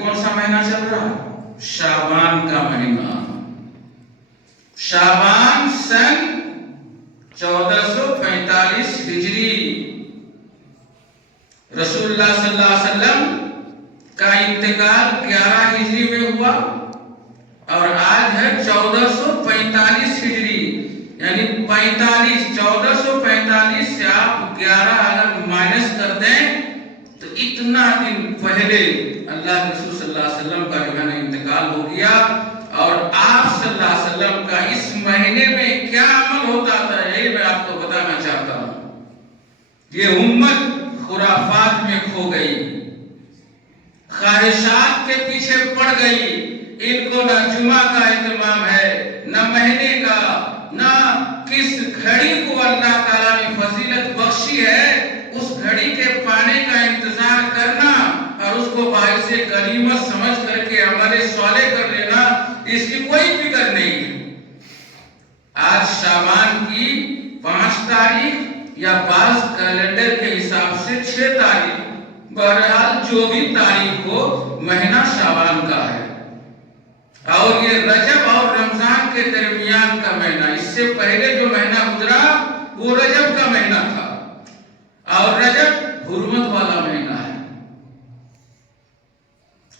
کون سا مہینہ چل رہا ہے؟ شعبان کا مہینہ. شعبان سن 1445 ہجری. رسول اللہ صلی اللہ علیہ وسلم کا انتقال 11 ہجری میں ہوا اور آج ہے 1445 ہجری. یعنی 1445 سے آپ 11 اگر مائنس کر دیں تو اتنا دن پہلے اللہ کے رسول صلی اللہ علیہ وسلم کا جو ہے نا انتقال ہو گیا. اور آپ صلی اللہ علیہ وسلم کا اس مہینے میں کیا عمل ہوتا تھا یہی میں آپ کو بتانا چاہتا ہوں. یہ امت خرافات میں کھو گئی, خواہشات کے پیچھے پڑ گئی. ان کو نہ جمعہ کا اہتمام ہے, نہ مہینے کا, نہ کس گھڑی کو اللہ تعالیٰ نے فضیلت بخشی ہے اس گھڑی کے پانے کا انتظار کرنا اور اس کو باعث غنیمت سمجھ کر کے عمل صالح کر لینا, اس کی کوئی فکر نہیں ہے. آج شعبان کی 5 تاریخ یا بعض کیلنڈر کے حساب سے 6 تاریخ, بہرحال جو بھی تاریخ ہو مہینہ شعبان کا ہے. اور یہ رجب اور رمضان کے درمیان کا مہینہ, اس سے پہلے جو مہینہ گزرا وہ رجب کا مہینہ تھا اور رجب حرمت والا مہینہ ہے.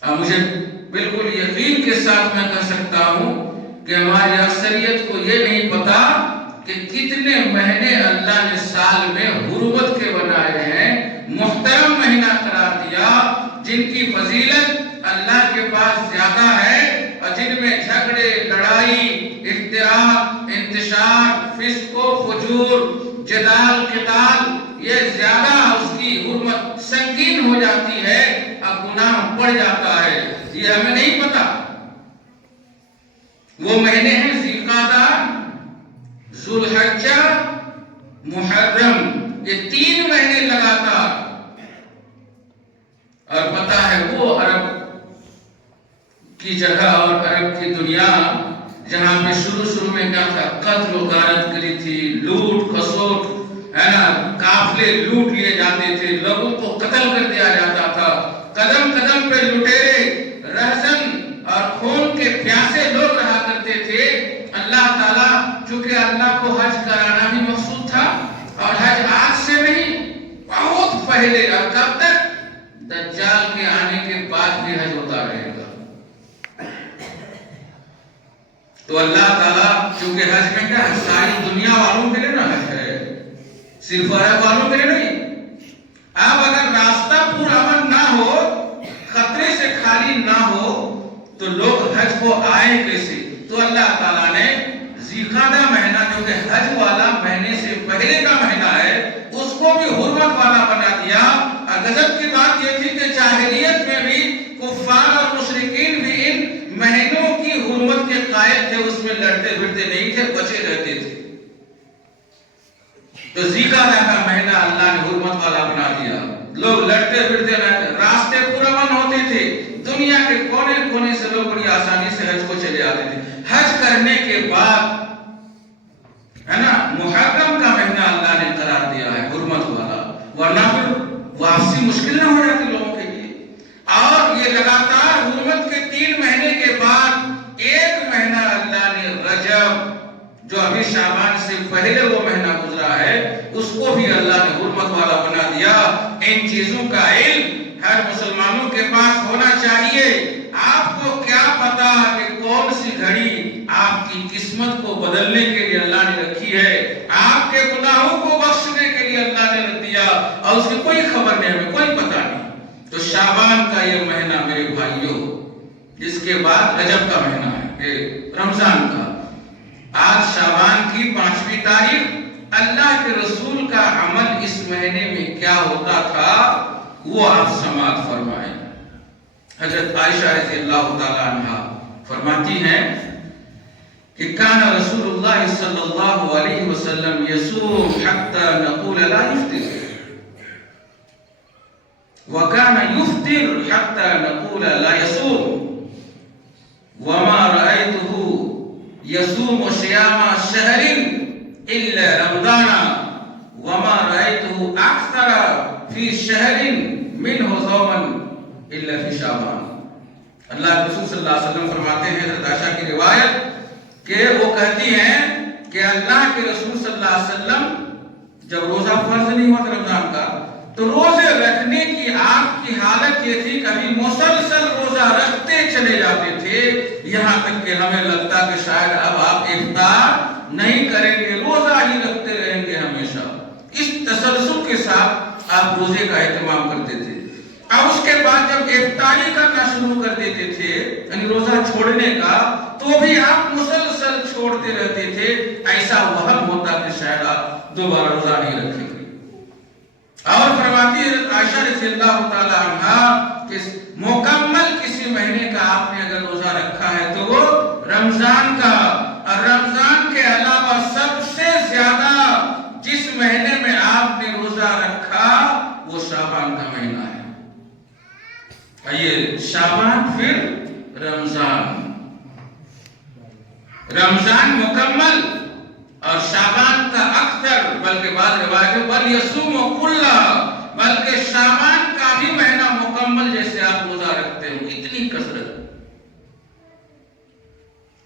اب مجھے بالکل یقین کے ساتھ میں کہہ سکتا ہوں کہ ہماری اکثریت کو یہ نہیں پتا کہ کتنے مہینے اللہ نے سال میں حرمت کے بنائے ہیں, محترم مہینہ قرار دیا, جن کی فضیلت اللہ کے پاس زیادہ ہے اور جن میں جھگڑے, لڑائی, اختلاف, انتشار, فسق و فجور, جدال, قتال یہ زیادہ اس کی حرمت سنگین ہو جاتی ہے اور گناہ بڑھ جاتا ہے. یہ ہمیں نہیں پتا. وہ مہینے ہیں ذی القعدہ, ذو الحجہ, محرم, یہ 3 مہینے لگاتار. اور پتا ہے وہ عرب کی جگہ اور عرب کی دنیا جہاں پہ شروع میں کیا تھا, قتل و غارت کری تھی, لوٹ کھسوٹ ہے نا, قافلے لوٹ لیے جاتے تھے, لوگوں کو قتل کر دیا جاتا تھا, قدم قدم پہ لٹیرے, رہزن اور خون کے پیاسے لوگ رہا کرتے تھے. اللہ تعالیٰ چونکہ اللہ کو حج کرانا بھی مقصود تھا اور حج آج سے نہیں بہت پہلے, اور کب تک؟ دجال کے آنے کے بعد بھی حج ہوتا رہے گا. تو اللہ تعالیٰ چونکہ حج میں کیا ہے, ساری دنیا والوں کے لیے نا حج ہے, صرف عرب والوں کے لیے نہیں. اب اگر راستہ پورا امن نہ ہو, خطرے سے خالی نہ ہو تو لوگ حج کو آئے کیسے؟ تو اللہ تعالیٰ نے ذی القعدہ مہینہ جو کہ حج والا مہینے سے پہلے کا مہینہ ہے اس کو بھی حرمت والا بنا دیا. اور غضب کی بات یہ تھی کہ جاہلیت میں بھی کفار اور مشرکین بھی ان مہینوں کی حرمت کے قائل تھے, اس میں لڑتے پھرتے نہیں تھے, بچے رہتے تھے. تو ذی القعدہ کا مہینہ اللہ نے حرمت والا بنا دیا. لوگ لڑتے پھرتے رہتے, راستے پرامن ہوتے تھے, دنیا کے کونے کونے سے لوگ بڑی آسانی سے حج کو چلے آتے تھے. حج کرنے کے بعد ہے نا محرم کا مہینہ اللہ نے قرار دیا ہے حرمت والا, ورنہ پھر واپسی مشکل نہ ہو جاتی لوگوں کے لیے. اور یہ لگاتار حرمت کے 3 مہینے کے بعد ایک مہینہ اللہ نے رجب جو ابھی شعبان سے پہلے وہ مہینہ گزرا ہے اس کو بھی اللہ نے حرمت والا بنا دیا. ان چیزوں کا علم ہر مسلمانوں کے پاس ہونا چاہیے. آپ کو کیا پتا کہ کون سی گھڑی آپ کی قسمت کو بدلنے کے لیے اللہ نے رکھی ہے, آپ کے گناہوں کو بخشنے کے لیے اللہ نے رکھ دیا اور اس کی کوئی خبر نہیں, ہمیں کوئی پتا نہیں. تو شعبان کا یہ مہینہ میرے بھائیوں, جس کے بعد رجب کا مہینہ ہے, رمضان کا. آج شعبان کی 5ویں تاریخ. اللہ کے رسول کا عمل اس مہینے میں کیا ہوتا تھا وہ آپ سماعت فرمائیں. حضرت عائشہ رضی اللہ تعالی عنہا فرماتی ہیں کہ کان رسول اللہ صلی اللہ علیہ وسلم یصوم حتی نقول لا یفطر, وکان یفطر حتی نقول لا یصوم, وما رأیته یصوم صیام شہر الا رمضان, وما رأیته اکثر فی شہر منہ صوما الا فی شعبان. اللہ کے رسول صلی اللہ علیہ وسلم فرماتے ہیں، حضرت عائشہ کی روایت، کہ وہ کہتی ہیں کہ اللہ کے رسول صلی اللہ علیہ وسلم جب روزہ فرض نہیں ہوا رمضان کا تو روزے رکھنے کی آپ کی حالت یہ تھی، کبھی مسلسل روزہ رکھتے چلے جاتے تھے، یہاں تک کہ ہمیں لگتا کہ شاید اب آپ افطار نہیں کریں گے، روزہ ہی رکھتے رہیں گے ہمیشہ۔ اس تسلسل کے ساتھ آپ روزے کا اہتمام کرتے تھے، اور اس کے بعد جب افطاری کرنا شروع کر دیتے تھے، یعنی روزہ چھوڑنے کا، تو بھی آپ مسلسل چھوڑتے رہتے تھے، ایسا وہم ہوتا کہ شاید آپ دوبارہ روزہ نہیں رکھیں گے۔ اور فرماتی حضرت عائشہ رضی اللہ تعالی عنہا کہ مکمل کسی مہینے کا آپ نے اگر روزہ رکھا ہے تو وہ رمضان کا، اور رمضان کے علاوہ سب سے زیادہ جس مہینے میں آپ نے روزہ رکھا وہ شعبان کا مہینہ ہے۔ یہ شعبان پھر رمضان مکمل اور شعبان کا اکثر، بلکہ بعض روایتوں پر یصوم کلہ، بلکہ شعبان کا بھی مہینہ مکمل جیسے آپ روزہ رکھتے ہو، اتنی کثرت۔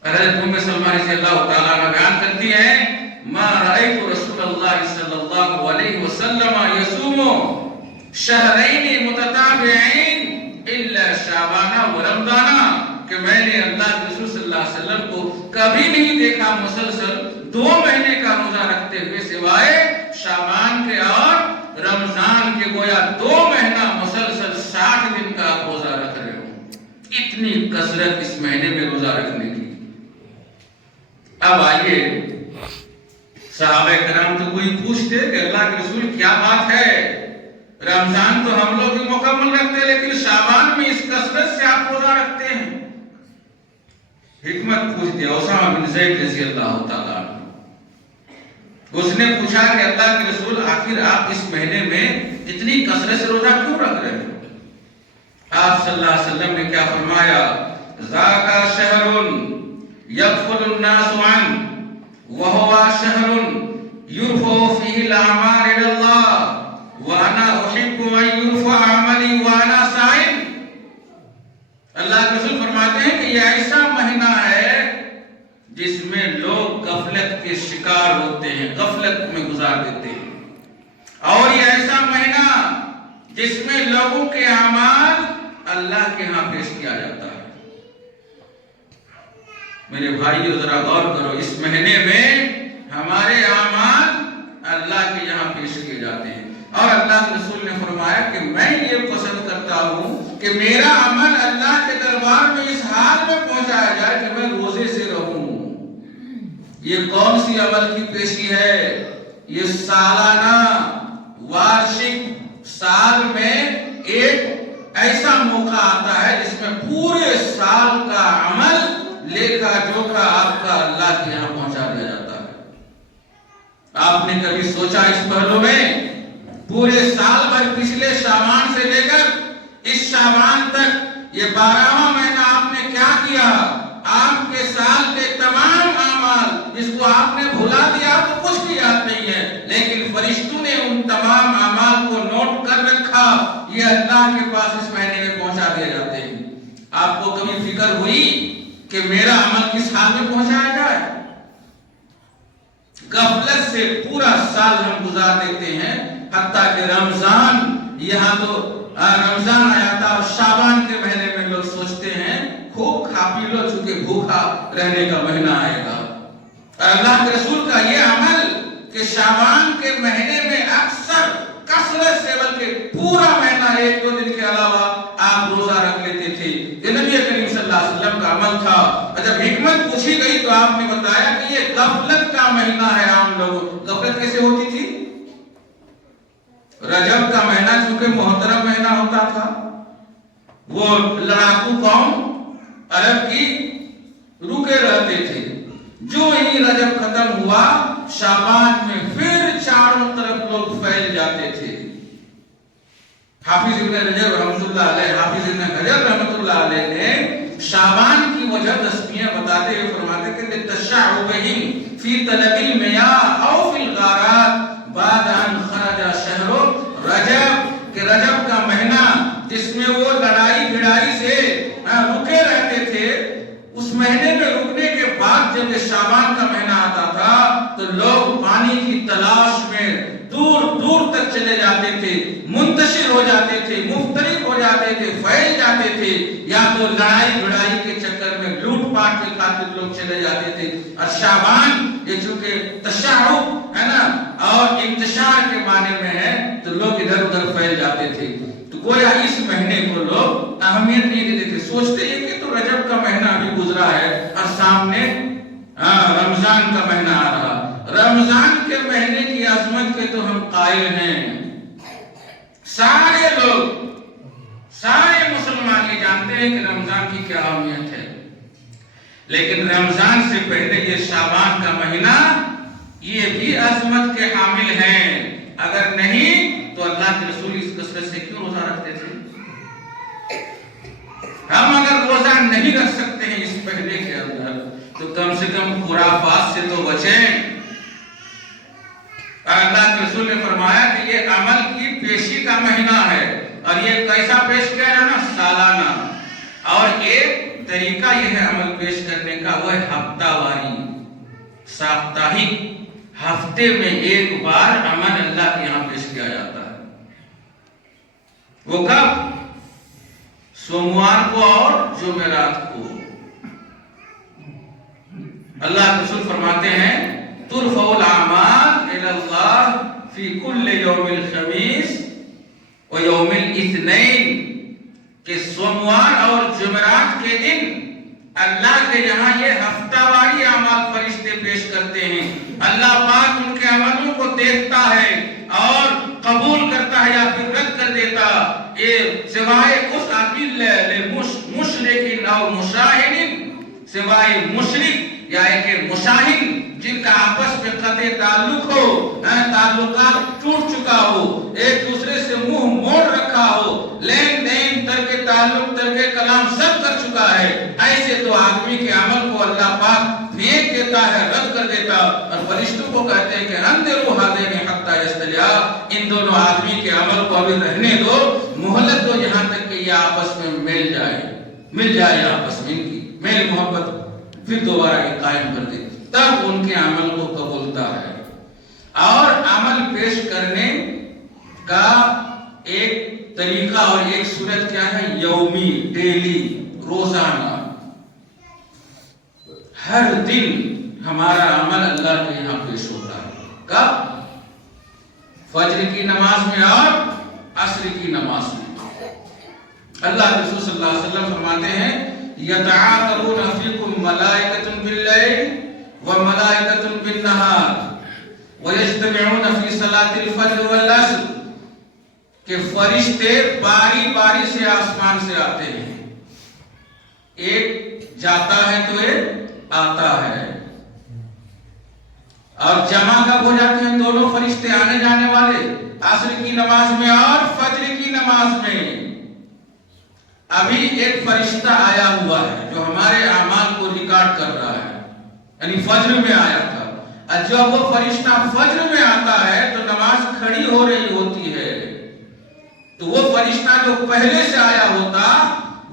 حضرت ام سلمہ رضی اللہ تعالیٰ عنہ بیان کرتی ہیں، ما رأیت رسول اللہ صلی اللہ علیہ وسلم یصوم شہرین متتابعین الا شعبان و رمضان، کہ میں نے اللہ کے رسول صلی اللہ علیہ وسلم کو کبھی نہیں دیکھا مسلسل 2 مہینے کا روزہ رکھتے ہوئے سوائے شعبان کے اور رمضان کے، گویا 2 مہینہ مسلسل 60 دن کا آپ روزہ رکھ رہے ہو، اتنی کثرت اس مہینے میں روزہ رکھنے کی۔ اب آئیے، صحابہ کرام تو کوئی پوچھتے کہ اللہ کے رسول کیا بات ہے، رمضان تو ہم لوگ مکمل رکھتے ہیں لیکن شعبان میں اس کثرت سے آپ روزہ رکھتے ہیں، حکمت پوچھتے۔ اسامہ بن زید رضی اللہ تعالیٰ عنہ، اس نے پوچھا کہ اللہ کے رسول آخر آپ اس مہینے میں اتنی کثرت سے روزہ کیوں رکھ رہے ہیں؟ آپ صلی اللہ علیہ وسلم نے کیا فرمایا، ذاک شہر یغفل الناس عنہ وہو شہر یرفع فیہ الاعمال الی اللہ وانا احب ان یرفع عملی وانا صائم۔ اللہ کے رسول فرماتے ہیں کہ یہ ایسا مہینہ ہے جس میں لوگ غفلت کے شکار ہوتے ہیں، غفلت میں گزار دیتے ہیں، اور یہ ایسا مہینہ جس میں لوگوں کے اعمال اللہ کے ہاں پیش کیا جاتا ہے۔ میرے بھائیو ذرا غور کرو، اس مہینے میں ہمارے اعمال اللہ کے یہاں پیش کیے جاتے ہیں، اور اللہ کے رسول نے فرمایا کہ میں یہ پسند کرتا ہوں کہ میرا عمل اللہ کے دربار میں اس حال میں پہنچایا جائے کہ میں روزے سے رہوں۔ یہ کون سی عمل کی پیشی ہے؟ یہ سالانہ، وارشک، سال میں ایک ایسا موقع آتا ہے جس میں پورے سال کا عمل لیکھا جوکھا آپ کا اللہ کے یہاں پہنچا دیا جاتا ہے۔ آپ نے کبھی سوچا اس پہلو میں پورے سال بھر، پچھلے شعبان سے لے کر اس شعبان تک، یہ 12واں مہینہ آپ نے کیا کیا؟ آپ کے سال کے تمام اعمال جس کو آپ نے بھلا دیا تو کچھ بھی یاد نہیں ہے، لیکن فرشتوں نے ان تمام اعمال کو نوٹ کر رکھا، یہ اللہ کے پاس اس مہینے میں پہنچا دیے جاتے ہیں۔ آپ کو کبھی فکر ہوئی کہ میرا عمل کس حال میں پہنچایا جائے؟ غفلت سے پورا سال ہم گزار دیتے ہیں، حتیٰ کہ رمضان، یہاں تو رمضان آیا تھا اور شعبان کے مہینے میں لوگ سوچتے ہیں خوب کھا پی لو چونکہ بھوکا رہنے کا مہینہ آئے گا۔ اور اللہ کے رسول کا یہ عمل کہ شعبان کے مہینے میں اکثر کثرت سے، بلکہ پورا مہینہ 1-2 دن کے علاوہ آپ روزہ رکھ لیتے تھے، یہ نبی کریم صلی اللہ علیہ وسلم کا عمل تھا۔ اور جب حکمت پوچھی گئی تو آپ نے بتایا کہ یہ غفلت کا مہینہ ہے۔ عام لوگوں غفلت کیسے ہوتی تھی؟ رجب کا مہینہ چونکہ محترم مہینہ ہوتا تھا، وہ لڑاکو قوم عرب کی رکے رہتے تھے، جو ہی رجب ختم ہوا شعبان میں پھر چاروں طرف لوگ پھیل جاتے تھے۔ حافظ ابن رجب رحمۃ اللہ علیہ، حافظ ابن حجر رحمۃ اللہ علیہ نے شعبان کی وجہ تسمیہ بتاتے ہوئے فرماتے کہ تشعبہم فی طلب المیاء او فی الغارات بعد ان خرج شہر رجب، کہ رجب کا مہینہ جس میں وہ لڑائی بھڑائی سے رکے مہینے میں رکنے کے بعد جب یہ شعبان کا مہینہ آتا تھا تو لوگ پانی کی تلاش میں دور دور تک چلے جاتے تھے، منتشر ہو جاتے تھے، مفترق ہو جاتے تھے، پھیل جاتے تھے، یا تو لڑائی بڑائی کے چکر میں لوٹ پاٹ کے خاطر لوگ چلے جاتے تھے۔ اور شعبان یہ چونکہ تشعب ہے نا اور انتشار کے معنی میں ہے تو لوگ ادھر ادھر پھیل جاتے تھے، تو گویا اس مہینے کو لوگ اہمیت نہیں دیتے تھے، سوچتے ہیں کہ تو رجب کا مہینہ ابھی گزرا ہے اور سامنے رمضان کا مہینہ آ رہا۔ رمضان کے مہینے کی عظمت کے تو ہم قائل ہیں، سارے لوگ سارے مسلمان یہ جانتے ہیں کہ رمضان کی کیا اہمیت ہے، لیکن رمضان سے پہلے یہ شعبان کا مہینہ یہ بھی عظمت کے حامل ہیں، اگر نہیں تو اللہ کے رسول اس کثرت سے کیوں روزہ رکھتے تھے؟ ہم اگر روزہ نہیں رکھ سکتے ہیں اس مہینے کے اندر تو کم سے کم خرافات سے تو بچیں۔ اللہ کے رسول نے فرمایا کہ یہ عمل کی پیشی کا مہینہ ہے، اور یہ کیسا پیش کیا جانا؟ سالانہ، اور ایک طریقہ یہ ہے عمل پیش کرنے کا، وہ ہے ہفتہ واری، ساپتاہک، ہفتے میں ایک بار عمل اللہ کے یہاں پیش کیا جاتا ہے۔ وہ کب؟ سوموار کو اور جمعرات کو۔ اللہ کے رسول فرماتے ہیں ترفع الاعمال الی اللہ فی کل یوم الخمیس و یوم الاثنین، کہ سوموار اور جمعرات کے دن اللہ کے یہاں یہ ہفتہ واری اعمال فرشتے پیش کرتے ہیں۔ اللہ پاک ان کے عملوں کو دیکھتا ہے اور قبول کرتا ہے یا پھر رد کر دیتا، یہ سوائے اس مشرک او مشاہد، سوائے مشرک یا ایک مشاہد جن کا آپس میں قطع تعلق ہو، تعلقات ٹوٹ چکا ہو، ایک دوسرے سے منہ موڑ رکھا ہو، لین دین ترک تعلق ترک کلام سب کر چکا ہے، ایسے تو آدمی کے عمل کو اللہ پاک پھینک دیتا ہے، رد کر دیتا، اور فرشتوں کو کہتے ہیں کہ انظروا ھذین حتی یصطلعا، ان دونوں آدمی کے عمل کو ابھی رہنے دو، مہلت دو، یہاں تک کہ یہ آپس میں مل جائے آپس میں، ان کی میل محبت پھر دوبارہ یہ قائم کر دے، تب ان کے عمل کو قبولتا ہے۔ اور عمل پیش کرنے کا ایک طریقہ اور ایک صورت کیا ہے؟ یومی، ڈیلی، روزانہ، ہر دن ہمارا عمل اللہ کے یہاں پیش ہوتا ہے۔ کب؟ فجر کی نماز میں اور عصر کی نماز میں۔ اللہ کے رسول صلی اللہ علیہ وسلم فرماتے ہیں یتعاقبون فیکم ملائکۃ باللیل وملائکۃ بالنہار ویجتمعون فی صلاۃ الفجر والعصر، کہ فرشتے باری باری سے آسمان سے آتے ہیں، ایک جاتا ہے تو ایک آتا ہے، اور جمع کب ہو جاتے ہیں دونوں فرشتے آنے جانے والے؟ عصر کی نماز میں اور فجر کی نماز میں۔ ابھی ایک فرشتہ آیا ہوا ہے جو ہمارے اعمال کو ریکارڈ کر رہا ہے، یعنی فجر میں آیا تھا، اور جب وہ فرشتہ فجر میں آتا ہے تو نماز کھڑی ہو رہی ہوتی ہے، تو وہ فرشتہ جو پہلے سے آیا ہوتا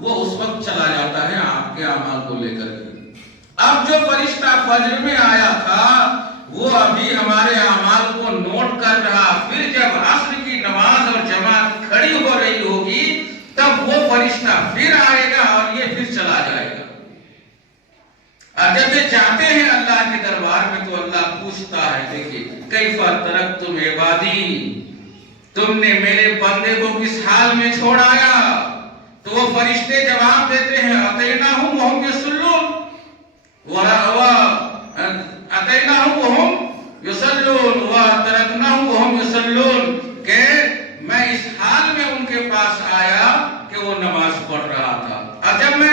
وہ اس وقت چلا جاتا ہے آپ کے اعمال کو لے کر کے۔ اب جو فرشتہ فجر میں آیا تھا وہ ابھی ہمارے اعمال کو نوٹ کر رہا، پھر جب عصر کی نماز اور جماعت کھڑی ہو رہی ہوگی تب وہ فرشتہ پھر آئے گا اور یہ پھر چلا جائے گا۔ اور جب یہ جاتے ہیں اللہ کے دربار میں تو اللہ پوچھتا ہے، دیکھیے کیف ترکتم عبادی، تم نے میرے بندے کو کس حال میں چھوڑایا؟ تو وہ فرشتے جواب دیتے ہیں اتیناہم وہم یصلون اتیناہم وہم یصلون وترکناہم وہم یصلون، کہ میں اس حال میں ان کے پاس آیا کہ وہ نماز پڑھ رہا تھا، اور جب میں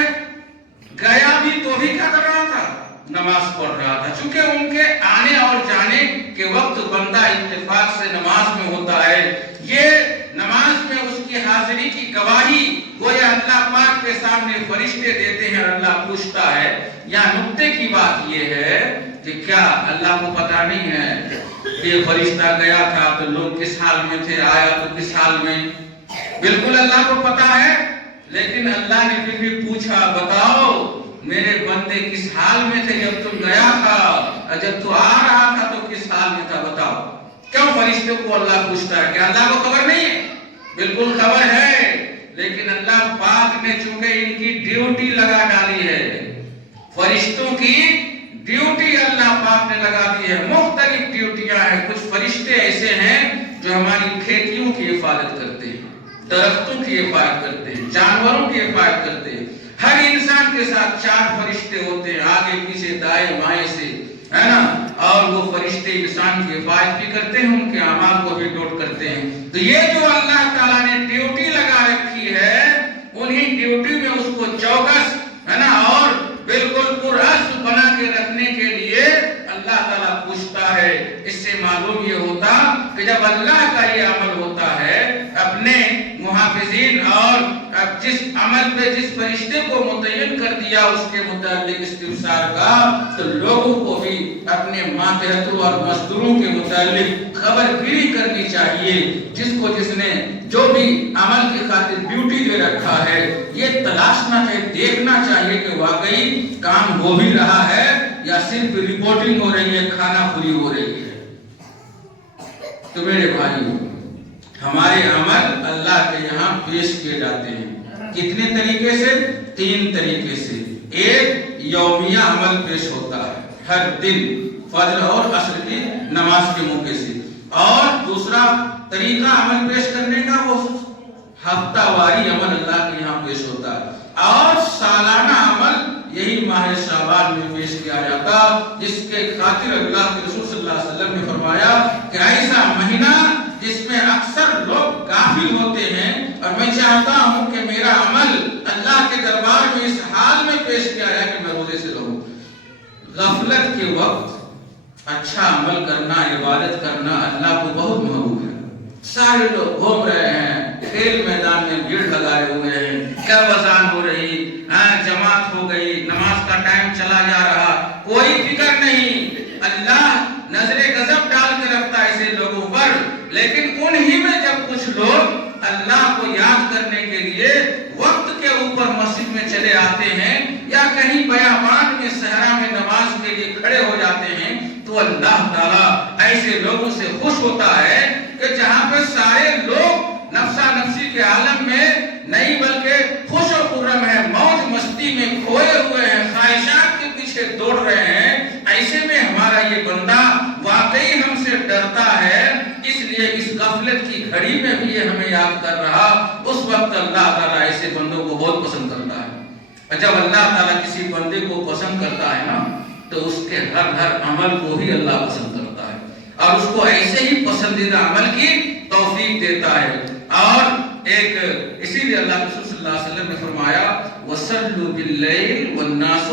گیا بھی تو بھی کیا کر رہا تھا؟ نماز پڑھ رہا تھا۔ چونکہ ان کے آنے اور جانے کے وقت بندہ اتفاق سے نماز میں ہوتا ہے، یہ نماز میں اس کی حاضری کی گواہی گویا اللہ پاک کے سامنے فرشتے دیتے ہیں اور اللہ پوچھتا ہے۔ یہاں نقطے کی بات یہ ہے کہ کیا اللہ کو پتا نہیں ہے کہ فرشتہ گیا تھا تو لوگ کس حال میں تھے، آیا تو کس حال میں؟ بالکل اللہ کو پتا ہے، لیکن اللہ نے پھر بھی پوچھا بتاؤ میرے بندے بندے کس حال میں تھے جب تم گیا تھا، اور جب تو آ رہا تھا تو کس حال میں تھا؟ بتاؤ۔ کیوں فرشتوں کو اللہ پوچھتا ہے؟ کیا اللہ کو خبر نہیں ہے؟ بالکل خبر ہے، لیکن اللہ پاک نے چونکہ ان کی ڈیوٹی لگا ڈالی ہے، فرشتوں کی ڈیوٹی اللہ پاک نے لگا دی ہے۔ مختلف ڈیوٹیاں ہیں۔ کچھ فرشتے ایسے ہیں جو ہماری کھیتیوں کی حفاظت کرتے ہیں، درختوں کی حفاظت کرتے ہیں، جانوروں کی حفاظت کرتے ہیں۔ ہر انسان کے ساتھ 4 فرشتے ہوتے ہیں، آگے پیچھے دائیں بائیں سے، ہے نا؟ اور وہ فرشتے انسان کی حفاظت بھی کرتے ہیں، ان کے اعمال کو بھی نوٹ کرتے ہیں۔ تو یہ جو اللہ تعالیٰ نے ڈیوٹی لگا رکھی ہے، انہی ڈیوٹی میں اس کو چوکس، ہے نا، اور بالکل پرعزم بنا کے رکھنے کے لیے اللہ تعالیٰ پوچھتا ہے۔ اس سے معلوم یہ ہوتا کہ جب اللہ کا یہ عمل ہوتا ہے، اپنے محافظین اور جس عمل پہ جس فرشتے کو متعین کر دیا اس کے متعلق استفسار کا، تو لوگوں کو بھی اپنے ماتحتوں اور مزدوروں کے متعلق خبر گیری کرنی چاہیے۔ جس نے جو بھی عمل کی خاطر ڈیوٹی دے رکھا ہے، یہ تلاشنا چاہیے، دیکھنا چاہیے کہ واقعی کام ہو بھی رہا ہے یا صرف رپورٹنگ ہو رہی ہے، کھانا پوری ہو رہی ہے۔ تو میرے بھائیوں، ہمارے عمل اللہ کے یہاں پیش کیے جاتے ہیں۔ کتنے طریقے سے؟ 3 طریقے سے۔ ایک یومیہ عمل پیش ہوتا ہے، ہر دن فجر اور عصر کی نماز کے موقع سے، اور دوسرا طریقہ عمل پیش کرنے کا وہ ہفتہ واری عمل اللہ کے یہاں پیش ہوتا ہے، اور سالانہ عمل یہی ماہ شعبان میں پیش کیا جاتا، جس کے خاطر اللہ کے رسول صلی اللہ علیہ وسلم نے فرمایا کہ ایسا مہینہ جس میں اکثر لوگ غافل ہوتے ہیں، اور میں چاہتا ہوں کہ میرا عمل اللہ کے دربار میں اس حال میں پیش کیا جائے کہ میں روزے سے رہوں۔ غفلت کے وقت اچھا عمل کرنا، عبادت کرنا اللہ کو بہت محبوب ہے۔ سارے لوگ گھوم رہے ہیں، کھیل میدان میں بھیڑ لگائے ہوئے ہیں، کیا اذان ہو رہی، جماعت ہو گئی، نماز کا ٹائم چلا جا رہا، کوئی فکر نہیں۔ اللہ نظر غضب ڈال کے رکھتا ہے ایسے لوگوں پر، لیکن انہی میں جب کچھ لوگ اللہ کو یاد کرنے کے لیے وقت کے اوپر مسجد میں چلے آتے ہیں، یا کہیں بیابان میں صحرا میں نماز کے لیے کھڑے ہو جاتے ہیں، تو اللہ تعالیٰ ایسے لوگوں سے خوش ہوتا ہے کہ جہاں پہ سارے لوگ نفسا نفسی کے عالم میں نہیں بلکہ خوش و خرم ہے، موج مستی میں کھوئے ہوئے ہیں، خواہشات کے پیچھے دوڑ رہے ہیں، ایسے میں ہمارا یہ بندہ واقعی ہم سے ڈرتا ہے، اس لیے اس غفلت کی گھڑی میں بھی یہ ہمیں یاد کر رہا۔ اس وقت اللہ تعالیٰ ایسے بندوں کو بہت پسند کرتا ہے۔ جب اللہ تعالیٰ کسی بندے کو پسند کرتا ہے نا، تو اس کے ہر عمل کو ہی اللہ پسند کرتا ہے، اور اس کو ایسے ہی پسندیدہ عمل کی توفیق دیتا ہے۔ اور ایک اسی لیے اللہ رسول صلی اللہ علیہ وسلم نے فرمایا وَصَلُّوا بِاللَّيْلِ وَالنَّاسُ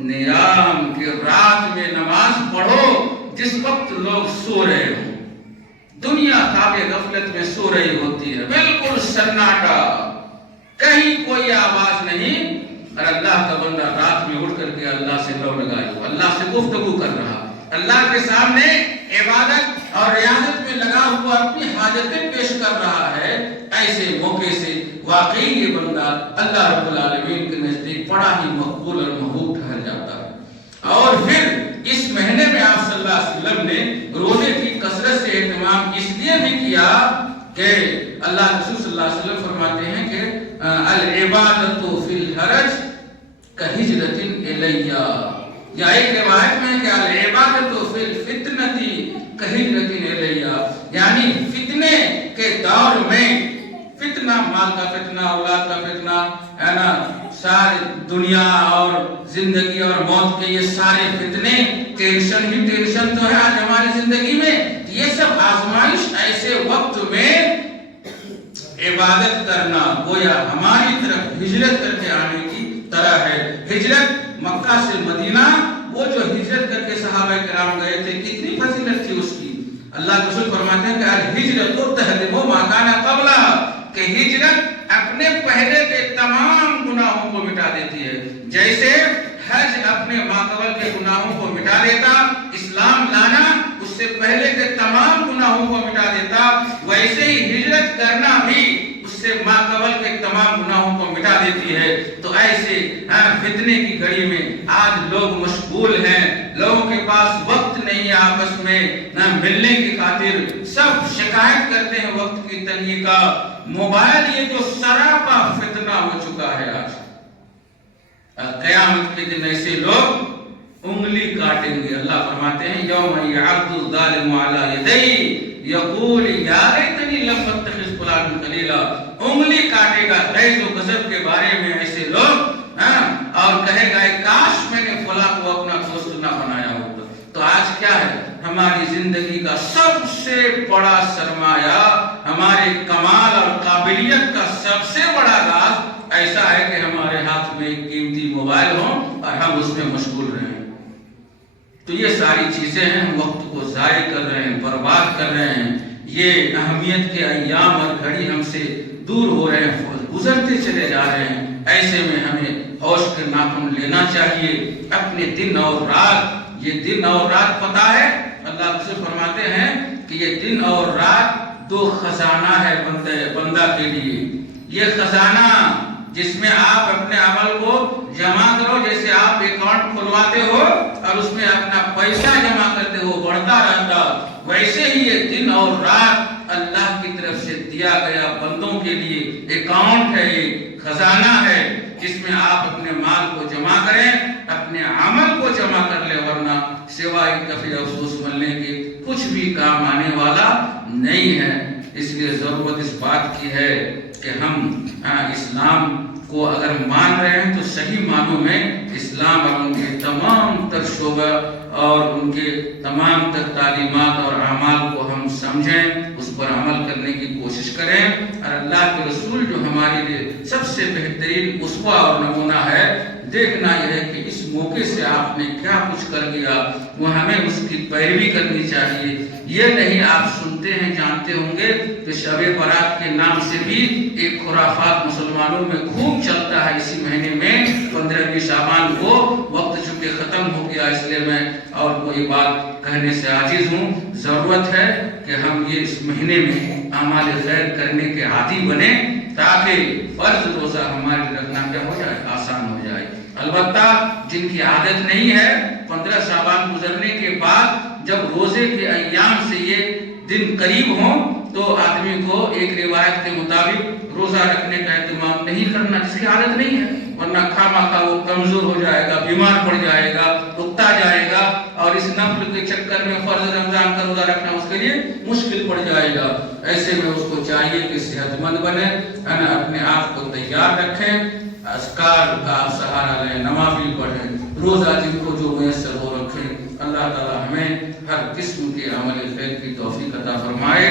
نِيَامٌ، کہ رات میں نماز پڑھو جس وقت لوگ سو رہے ہوں، دنیا خواب غفلت میں سو رہی ہوتی ہے، بالکل سناٹا، کہیں کوئی آواز نہیں، اور اللہ کا بندہ رات میں اٹھ کر کے اللہ سے لو لگائے ہوا، اللہ سے گفتگو کر رہا، اللہ کے سامنے عبادت اور ریاضت میں لگا ہوا اپنی حاجتیں پیش کر رہا ہے۔ ایسے موقع سے واقعی یہ بندہ اللہ رب العالمین کے نزدیک بڑا ہی مقبول اور محبوب ٹھہر جاتا ہے۔ اور پھر اس مہینے میں آپ صلی اللہ علیہ وسلم نے روزے کی کثرت سے اہتمام اس لیے بھی کیا کہ اللہ رسول صلی اللہ علیہ وسلم فرماتے ہیں کہ العبادت فی الحرج کہجرۃ الیہ، یا ایک روایت میں کہ العبادت فی الفتنۃ کہجرۃ الیہ، یعنی فتنے کے دور میں، فتنہ مال کا فتنہ، اولاد کا فتنہ ہے نا، ساری دنیا اور زندگی اور موت کے یہ سارے فتنے، ٹینشن ہی ٹینشن تو ہے آج ہماری زندگی میں، یہ سب آزمائش ایسے وقت میں عبادت کرنا گویا ہماری طرف ہجرت کر کے آنے کی طرح ہے۔ ہجرت مکہ سے مدینہ، وہ جو ہجرت کر کے صحابہ کرام گئے تھے، کتنی فضیلت تھی اس کی۔ اللہ کے رسول فرماتے ہیں کہ الہجرت تہدم ما کان قبلہ، کہ ہجرت اپنے پہلے کے تمام گناہوں کو مٹا دیتی ہے، جیسے حج اپنے ماقبل کے گناہوں کو مٹا دیتا، اسلام لانا اس سے پہلے کے تمام گناہوں کو مٹا دیتا، ویسے ہی ہجرت کرنا بھی اس سے ماقبل کے تمام گناہوں کو مٹا دیتی ہے. تو ایسے فتنے کی گھڑی میں آج لوگ مشغول ہیں, لوگوں کے پاس وقت نہیں ہے آپس میں نہ ملنے کی خاطر, سب شکایت کرتے ہیں وقت کی تنگی کا. موبائل یہ جو سراپا فتنہ ہو چکا ہے آج. قیامت کے دن ایسے لوگ انگلی کاٹیں گے. اللہ فرماتے ہیں یوم یعض الظالم علی یدیہ یقول یا لیتنی لم اتخذ فلانا خلیلا. انگلی کاٹے گا غیظ و غضب کے بارے میں ایسے لوگ, اور کہے گا کاش میں نے فلاں کو اپنا دوست نہ بنایا ہوتا. تو آج کیا ہے, ہماری زندگی کا سب سے بڑا سرمایہ, ہمارے کمال اور قابلیت کا سب سے بڑا راز ایسا ہے کہ ہمارے ہاتھ میں ایک قیمتی موبائل ہو اور ہم اس میں مشغول رہیں. تو یہ ساری چیزیں ہیں, ہم وقت کو ضائع کر رہے ہیں, برباد کر رہے ہیں. یہ اہمیت کے ایام اور گھڑی ہم سے دور ہو رہے ہیں, گزرتے چلے جا رہے ہیں. ایسے میں ہمیں ہوش کے ناخن لینا چاہیے. اپنے دن اور رات, یہ دن اور رات پتہ ہے اللہ سے فرماتے ہیں کہ یہ دن اور رات دو خزانہ ہے بندہ کے لیے. یہ خزانہ جس میں آپ اپنے عمل کو جمع کرو, جیسے آپ اکاؤنٹ کھلواتے ہو اور اس میں اپنا پیسہ جمع کرتے ہو بڑھتا رہتا, ویسے ہی یہ دن اور رات اللہ کی طرف سے دیا گیا بندوں کے لیے اکاؤنٹ ہے, یہ خزانہ ہے جس میں آپ اپنے مال کو جمع کریں, اپنے عمل کو جمع کر لیں, ورنہ سوائے کفی افسوس ملنے کے کچھ بھی کام آنے والا نہیں ہے. اس لیے ضرورت اس بات کی ہے کہ ہم اسلام کو اگر مان رہے ہیں تو صحیح معنوں میں اسلام اور ان کے تمام تر شعبہ اور ان کے تمام تر تعلیمات اور اعمال کو ہم سمجھیں, اس پر عمل کرنے کی کوشش کریں. اور اللہ کے رسول جو ہمارے لیے سب سے بہترین اسوہ اور نمونہ ہے, دیکھنا یہ ہے کہ اس موقع سے آپ نے کیا کچھ کر دیا, وہ ہمیں اس کی پیروی کرنی چاہیے. یہ نہیں, آپ سنتے ہیں جانتے ہوں گے کہ شب برات کے نام سے بھی ایک خرافات مسلمانوں میں خوب چلتا ہے. اسی مہینے میں 15 شعبان کو وقت چونکہ ختم ہو گیا, اس لیے میں اور کوئی بات کہنے سے عاجز ہوں. ضرورت ہے کہ ہم یہ اس مہینے میں اعمال خیر کرنے کے عادی بنے تاکہ فرض روزہ ہمارے رکھنا کیا ہو جائے, آسان ہو جائے. البتہ جن کی عادت نہیں ہے 15 شعبان گزرنے کے بعد جب روزے کے ایام سے یہ دن قریب ہوں تو آدمی کو ایک روایت کے مطابق روزہ رکھنے کا اہتمام نہیں کرنا, جس کی عادت نہیں ہے, ورنہ خواہ وہ کمزور ہو جائے گا, بیمار پڑ جائے گا, اکتا جائے گا, اور اس نفل کے چکر میں فرض رمضان کا روزہ رکھنا اس کے لیے مشکل پڑ جائے گا. ایسے میں اس کو چاہیے کہ صحت مند بنے, اپنے آپ کو تیار رکھیں, اذکار کا سہارا لیں, نوافل پڑھیں, روزہ جن کو جو میسر ہو رکھیں. اللہ تعالی ہمیں ہر قسم کے عمل خیر کی توفیق عطا فرمائے.